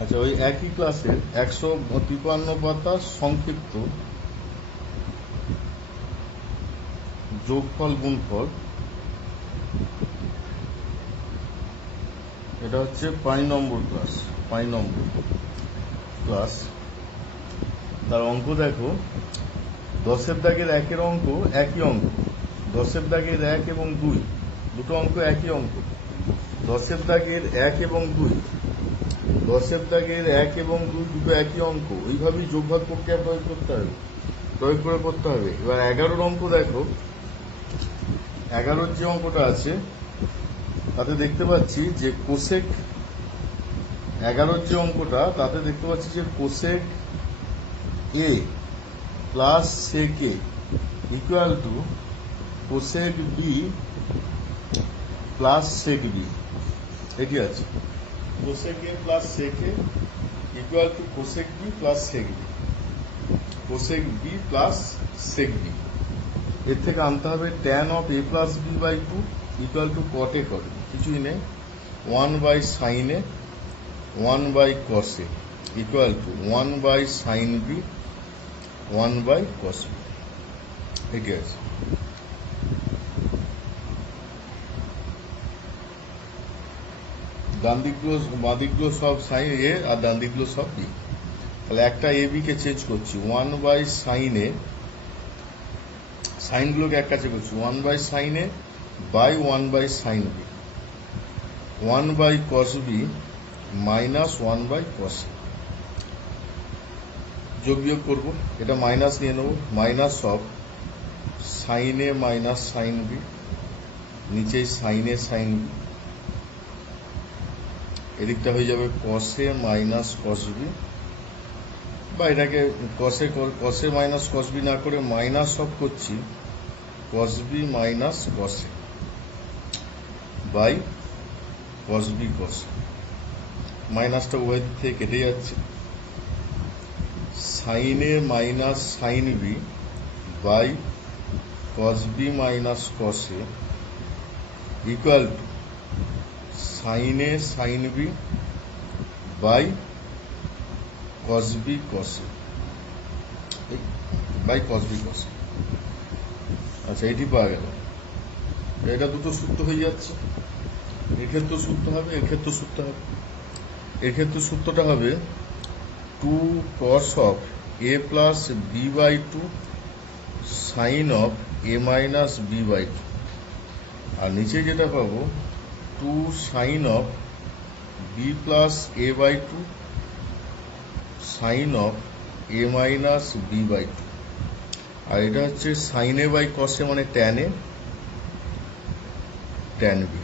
আচ্ছা, ওই একই ক্লাসের 153 পাতা সংক্ষিপ্ত যোগফল গুণফল, এটা হচ্ছে 5 নম্বর ক্লাস। 5 নম্বর ক্লাস, তার অঙ্ক দেখো। 10-এর দাগের 1-এর অঙ্ক একই অঙ্ক। 10-এর দাগের 1 এবং 2 দুটো অঙ্ক একই অঙ্ক। 10-এর দাগের 1 এবং 2, 10-এর দাগের 1 এবং 2 দুটো একই অঙ্ক। ওইভাবেই যোগভাগ প্রক্রিয়া প্রয়োগ করে করতে হবে। এবার 11-এর অঙ্ক দেখো। 11-র যে অঙ্কটা আছে তাতে দেখতে পাচ্ছি যে কোসেক, 11-র যে অঙ্কটা তাতে দেখতে পাচ্ছি যে cosec A plus sec A equal to cosec B plus sec B. এটি আছে cosec A plus sec A equal to cosec B plus sec B, cosec B plus sec B. এর থেকে আনতে হবে tan of A plus B by 2 equal to cot A cot B, কিছুই নেই, 1 by sine A 1 by cos A equal to 1 by sine B 1 by cos B. এটি আছে। ডান দিকগুলো বাঁ দিকগুলো সব সাইন এ আর ডান দিকগুলো সব বি। তাহলে একটা এ বি কে চেঞ্জ করছি 1 বাই সাইন এ, সাইনগুলোকে এক কাছে করছি 1 by sine A by 1 by sine B, 1 by cos B minus 1 by cos A. যোগ বিয়োগ করবো, এটা মাইনাস নিয়ে নেবো, minus of sine A minus sine B, নিচে সাইন এ সাইন বি, এদিকটা হয়ে যাবে কস এ মাইনাস কস বি, বা এটাকে কসে মাইনাস কস বি না করে মাইনাস অফ করছি cos B minus cos A by cos B cos A. মাইনাসটা উভয় দিক থেকে কেটে যাচ্ছে, sine A minus sine B by cos B minus cos A equal to sine A sine B by cos B cos A by cos B cos A. আচ্ছা, এটি পাওয়া গেল। এটা দুটো সূত্র হয়ে যাচ্ছে, এক্ষেত্রে সূত্র হবে, এক্ষেত্রে সূত্র হবে। এক্ষেত্রে সূত্রটা হবে 2 cos of A plus B by 2 sine of A minus B by 2, আর নিচে যেটা পাবো 2 sine of B plus A by 2 sine of A minus B by 2, আর এটা হচ্ছে sine A by cos A মানে tan A tan B,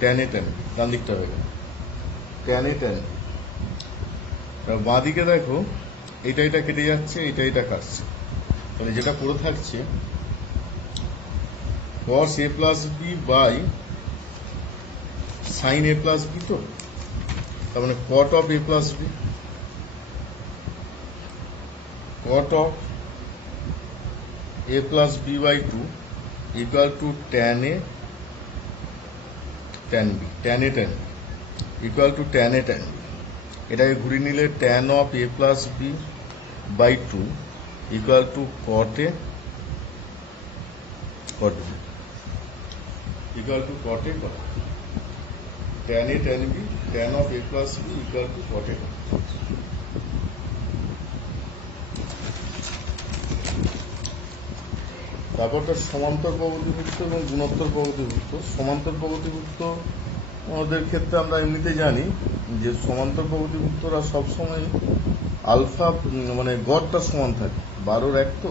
tan A tan B. ডান দিকটা হয়ে গেল ট্যান এ ট্যান বি। বাঁ দিকে দেখো, এটা কেটে যাচ্ছে, এটা কাটছে, তাহলে যেটা পড়ে থাকছে cos a plus B by sine A plus B, তো তার মানে cot of A plus B, cot of A plus B by 2 equal to tan A tan B, tan A tan B equal to tan A tan B. এটাকে ঘুরিয়ে নিলে tan of A plus B by 2 equal to cot A cot B equal to cot A cot, tan A tan B tan of A plus B equal to cot A কট। তারপরটা সমান্তর প্রগতিভুক্ত এবং গুণোত্তর প্রগতিভুক্ত। সমান্তর প্রগতিভুক্ত ওদের ক্ষেত্রে আমরা এমনিতে জানি যে সমান্তর প্রগতিভুক্তরা সবসময় আলফা মানে গড়টা সমান থাকে, 12-1 তো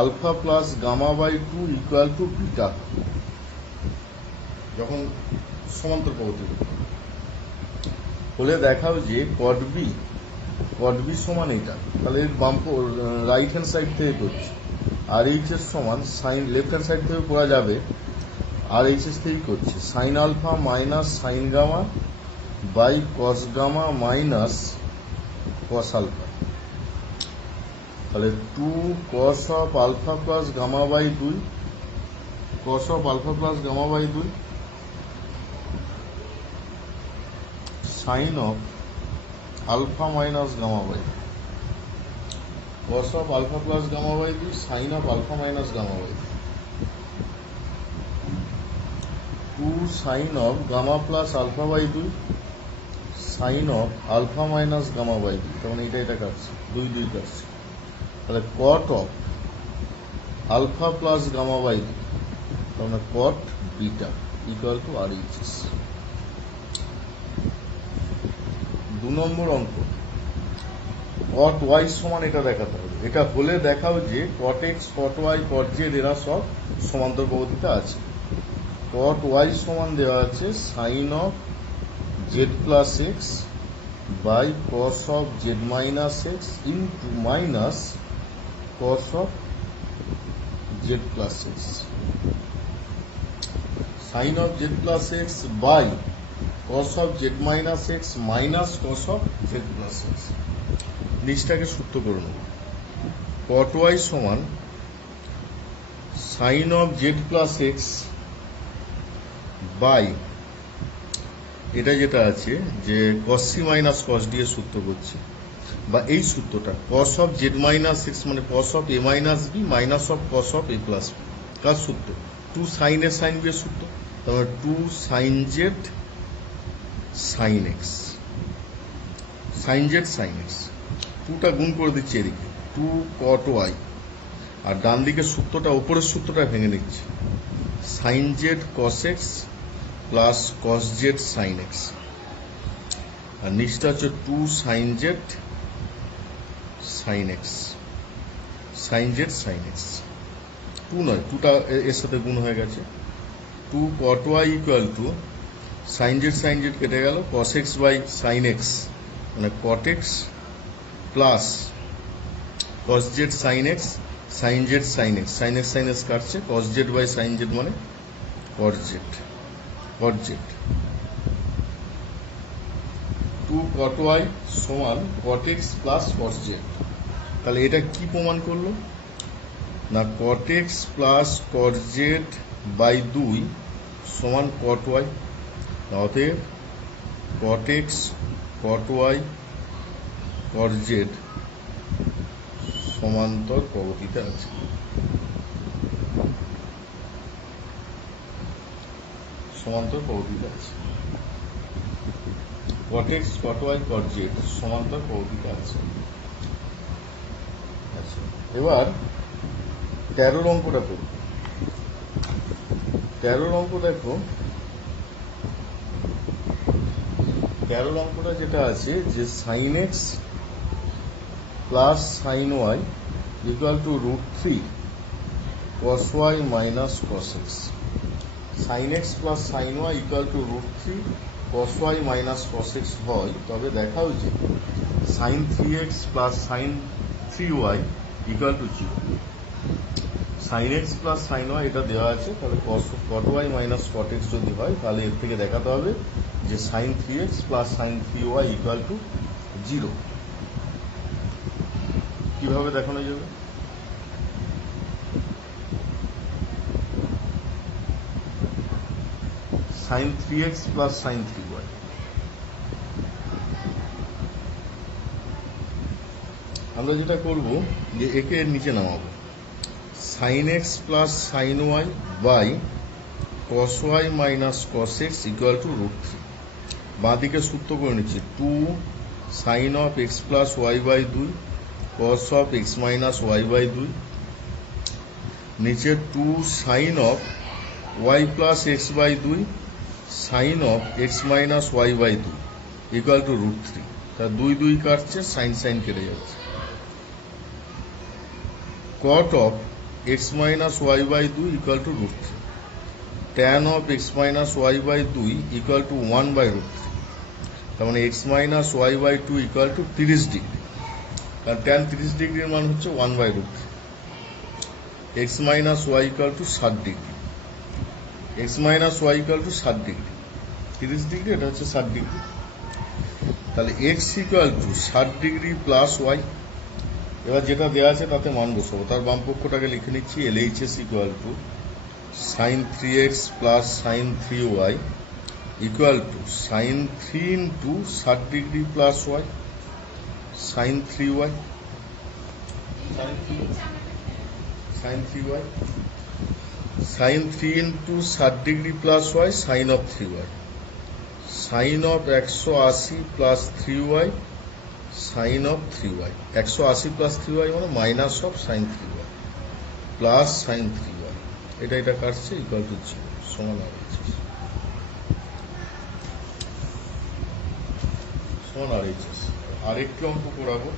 alpha plus gamma by 2 equal to beta যখন সমান্তর প্রগতিভুক্ত হলে দেখাও যে কট বি সমান এটা, তাহলে বাম রাইট হ্যান্ড সাইড থেকে করছি, আর এইচ এর সমান সাইন লেফট হ্যান্ড সাইড থেকে করা যাবে, আর এইচ এস থেকেই করছি sine alpha minus sine gamma by cos gamma minus cos alpha. তাহলে 2 cos of alpha plus gamma by 2 cos of alpha plus gamma by 2 sine of alpha minus gamma by cos of alpha plus gamma by 2 sine of alpha minus gamma by 2 sine of gamma plus alpha by 2 sine of alpha minus gamma by 2, তার মানে এটা কাটছে 2 2 কাটছে। তাহলে cot of alpha plus gamma by 2, তার মানে cot beta equal to RHS। 2 নম্বর অঙ্ক, কট ওয়াই সমান এটা দেখাতে হবে। এটা হলে দেখাও যে কট X, cot Y, cot Z এরা সব সমান্তর পদ্ধতিতে আছে। কট ওয়াই সমান দেওয়া আছে sine of Z plus X by cos of Z minus X into minus cos of Z plus X. Sine of Z plus X by cos of Z minus X minus cos of Z plus X. নিচটাকে সূত্র করে নেব। Cot Y সমান sine of Z plus X by এটা যেটা আছে যে cos C minus cos D এর সূত্র করছি, বা এই সূত্রটা cos of Z minus X মানে cos of A minus B minus of cos of A plus B. কার সূত্র? 2 সাইন এ সাইন বি এর সূত্র। তাহলে 2 sine Z sine X, sine Z sine X, 2টা গুণ করে দিচ্ছি এদিকে 2 কট ওয়াই, আর ডান দিকের সূত্রটা উপরের সূত্রটা ভেঙে নিচ্ছি sine Z cos X plus cos Z sine X, আর নিচটা হচ্ছে 2 sine Z sine X, sine Z sine X. 2 নয়, 2টা এর সাথে গুণ হয়ে গেছে। 2 cot Y equal to sine Z কেটে গেল, cos X by sine X মানে cot X plus cos Z sine X, sine Z sine X, sine X কাটছে, cos Z by sine Z মানে কট জেড, কট Z. 2 cot Y সমান cot X plus cos Z. তাহলে এটা কি প্রমাণ করলো না cot X plus cot Z by 2 সমান কট ওয়াই। অতএব cot X cot Y cot Z সমান্তর পদ্ধতিতে আছে। সমান্তর পদ্ধতিতে আছে, cot X cot Y cot Z সমান্তর পদ্ধতিতে আছে। এবার 13 অঙ্কটা করব। 13 অঙ্ক দেখো, 13 অঙ্কটা যেটা আছে যে sine X plus sine Y equal to √3 cos y minus cos x। Sine X plus sine Y equal to √3 cos y minus cos x হয়, তবে দেখাও যে sine 3x plus sine 3y equal to 0। Sine X plus sine Y এটা দেওয়া আছে, তাহলে cot y minus cot x যদি হয় তাহলে এর থেকে দেখাতে হবে যে sine 3x plus sine 3y equal to 0। কিভাবে দেখানো যাবে? Sign 3x plus sine 3y, আমরা যেটা করব যে একে এর নিচে নামাবো, sine X plus sine Y by cos Y minus cos X equal to √3। বাঁ দিকে সূত্র করে নিচ্ছি 2 sine of X plus Y by 2 cos of X minus Y by 2, নিচে 2 sine of Y plus X by 2 sine of X minus Y by 2 equal to √3। তা 2 2 কাটছে, sign sign কেটে যাচ্ছে। cot of x minus y by 2 equal to √3, tan of x minus y by 2 equal to 1 by √3। তার মানে x minus y by 2 equal to 30 degree, কারণ tan 30 ডিগ্রির মান হচ্ছে 1 by √3। x minus y equal to 60 degree, x minus y equal to 60 degree, 30 degree এটা হচ্ছে 60 degree. তাহলে x equal to 60 degree plus y। এবার যেটা দেওয়া আছে তাতে মান বসাবো, তার বাম পক্ষটাকে লিখে নিচ্ছি LHS equal to sine 3x plus sine 3y equal to sine 3 into 60 degree plus Y. Sine 3y, sine 3y, sine 3 into 60 degree plus Y sine of 3y, sine of 180 plus 3y sine of 3y, 180 plus 3y মানে minus of sine 3y plus sine 3y, এটা কাটছে equal to 0 সমান RHS, সমান RHS। আরেকটি অঙ্ক করাবো,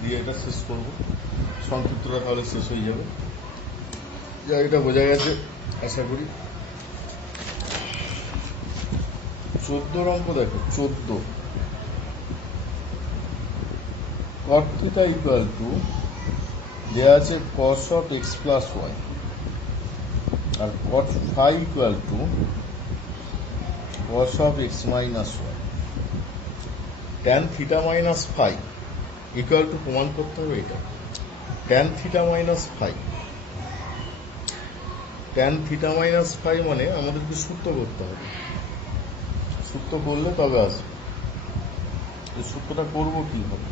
দিয়ে এটা শেষ করবো, সংক্ষিপ্তটা তাহলে শেষ হয়ে যাবে। যা এটা বোঝা গেছে আশা করি। 14 অঙ্ক দেখো, 14 cot theta ইকুয়াল টু দেওয়া আছে cos of x plus Y, আর cot phi equal to cos of x minus Y, tan theta minus phi equal to, প্রমাণ করতে হবে এটা, tan theta minus phi, tan theta minus phi মানে আমাদেরকে সূত্র করতে হবে, সূত্র করলে তবে আসবে। এই সূত্রটা করবো কিভাবে,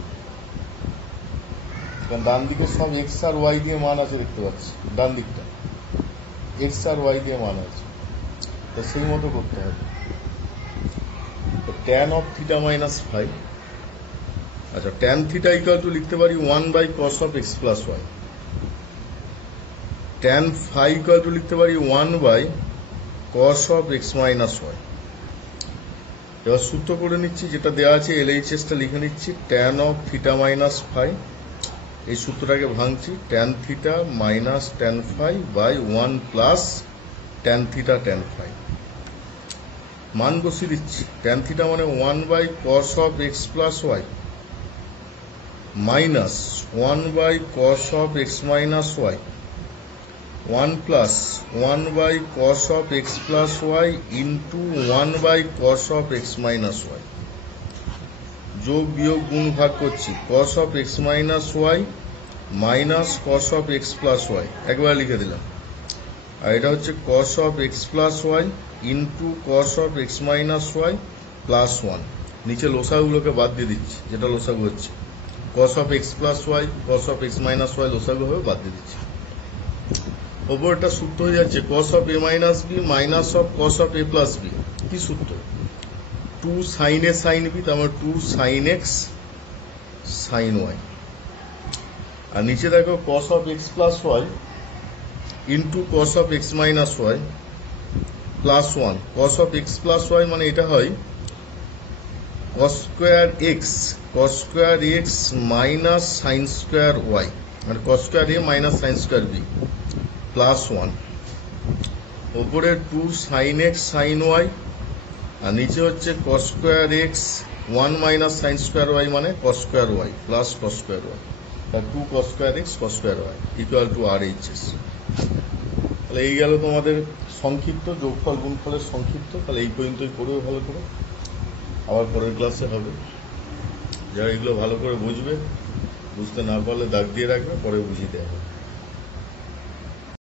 কারণ ডান দিকে সব এক্স আর ওয়াই দিয়ে মান আছে দেখতে পাচ্ছি, ডান দিকটা এক্স আর ওয়াই দিয়ে মান আছে, তো সেই মতো করতে হবে। tan of theta minus phi, আচ্ছা tan থিটা ইকুয়াল টু লিখতে পারি 1/cos of x plus Y, tan phi equal to লিখতে পারি 1/cos of x minus Y. এবার সূত্র করে নিচ্ছি, যেটা দেওয়া আছে LHS টা লিখে নিচ্ছি, tan of theta minus phi, এই সূত্রটাকে ভাঙছি, tan theta minus tan phi by 1 plus tan theta tan phi, মান বসিয়ে দিচ্ছি। tan থিটা মানে 1/cos of x plus Y minus 1/cos of x minus Y, 1 plus 1/cos of x plus Y into 1/cos of x minus Y, যোগ বিয়োগ গুণ ভাগ করছি, cos of x minus Y minus cos of x plus Y, একবার লিখে দিলাম। আর এটা হচ্ছে cos of x plus Y into cos of x minus Y plus 1, নিচে লসাগুলোকে বাদ দিয়ে দিচ্ছি, যেটা লসাগু হচ্ছে cos of x plus Y, cos of x minus Y লসাগু হবে, বাদ দিয়ে দিচ্ছি। ওপরটা সূত্র হয়ে যাচ্ছে cos of a minus B minus of cos of a plus B, কি সূত্র, 2 sin a sin b, তারপর 2 sin x sin y, আর নিচে দেখো cos of x plus Y into cos of x minus Y plus 1, cos of x plus Y মানে এটা হয় cos square x minus sine square Y, মানে cos square a minus sine square b plus 1, ওপরে 2 sin x sin y, আর নিচে হচ্ছে cos square x 1 minus sine square Y মানে cos square Y plus cos square Y, 2 cos square x cos square Y equal to RHS। তাহলে এই গেল তোমাদের সংক্ষিপ্ত যোগফল গুণফলের সংক্ষিপ্ত। তাহলে এই পর্যন্তই করবে ভালো করে, আবার পরের ক্লাসে হবে। যারা এগুলো ভালো করে বুঝবে, বুঝতে না পারলে দাগ দিয়ে রাখবে, পরে বুঝিয়ে দেওয়া হবে।